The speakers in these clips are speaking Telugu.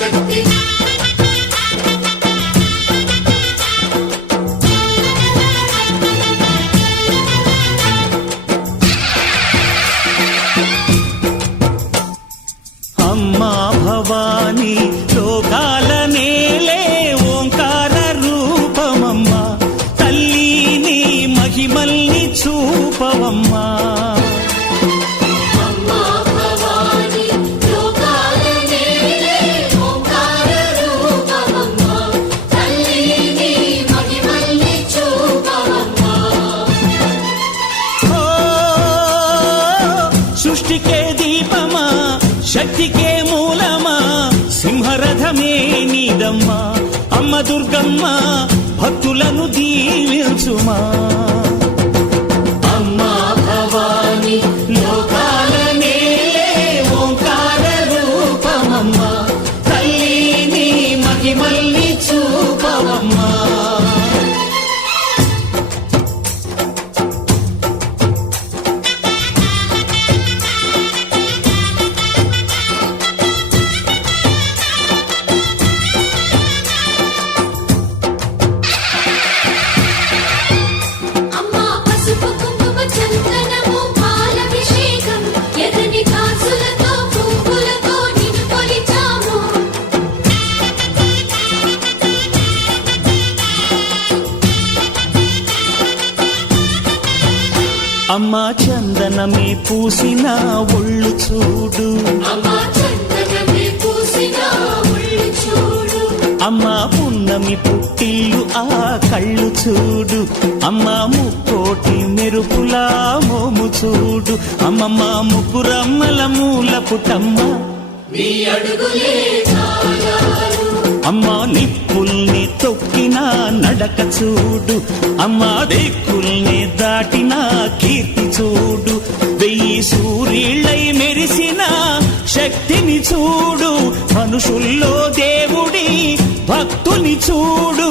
శక్తి అమ్మా భవాని లోకాల నేలే ఓంకార రూపమమ్మా తల్లిని మహిమల్ని చూపవమ్మా సృష్టికే దీపమా శక్తికే మూలమా సింహరథమే నీదమ్మా అమ్మ దుర్గమ్మ భక్తులను దీవించుమా అమ్మా భవాని లోకాల నేలే ఓంకార రూపమమ్మా తల్లిని మహిమల్ని చూపవమ్మా అమ్మా చందనమే పూసిన ఒళ్ళు చూడు అమ్మా పున్నమి పుట్టిల్లు ఆ కళ్ళు చూడు అమ్మా ముక్కోటి మెరుపులా మోము చూడు అమ్మమ్మ ముగ్గురమ్మల మూల పుటమ్మ అమ్మా నిప్పుల్ని తొక్కిన నడక చూడు అమ్మా దిక్కుల్ని దాటిన కీర్తి చూడు 1000 సూర్యుళ్ళై మెరిసిన శక్తిని చూడు మనుషుల్లో దేవుడి భక్తుని చూడు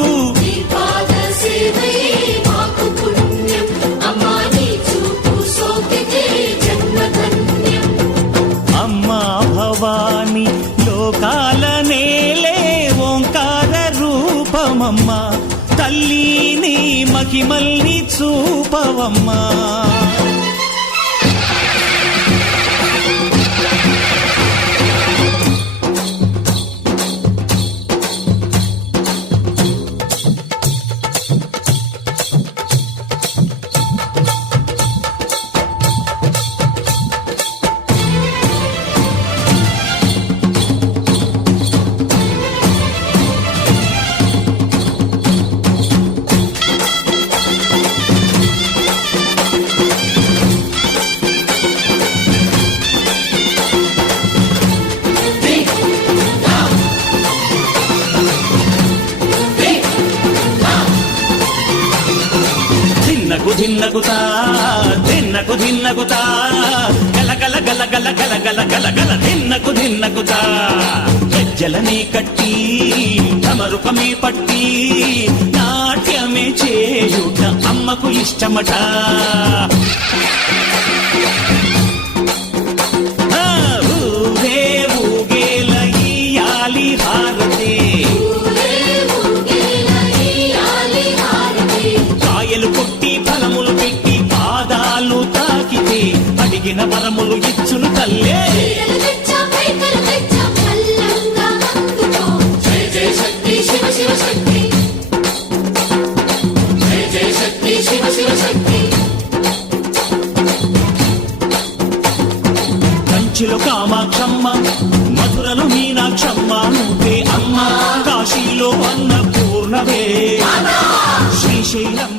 అమ్మా భవాని లోకాల నేలే ఓంకార రూపమమ్మా తల్లిని మహిమల్ని చూపవమ్మా ధిన్నగుతా ధిన్నగుతా గల గల గల గల గల గల గల గల ధిన్నగుతా గజ్జలనే కట్టి ధమరుకమే పట్టి నాట్యమే చేయుట అమ్మకు ఇష్టమట ఊరే ఊగేల ఇయ్యాలి హారతే కాయలు కొట్టి ఫలములు పెట్టి పాదాలు తాకితే అడిగిన వరములు ఇచ్చును తల్లే కంచిలో కామాక్షమ్మ మధురలో మీనాక్షమ్మ నువ్వే అమ్మ కాశీలో అన్నపూర్ణవే శ్రీశైలం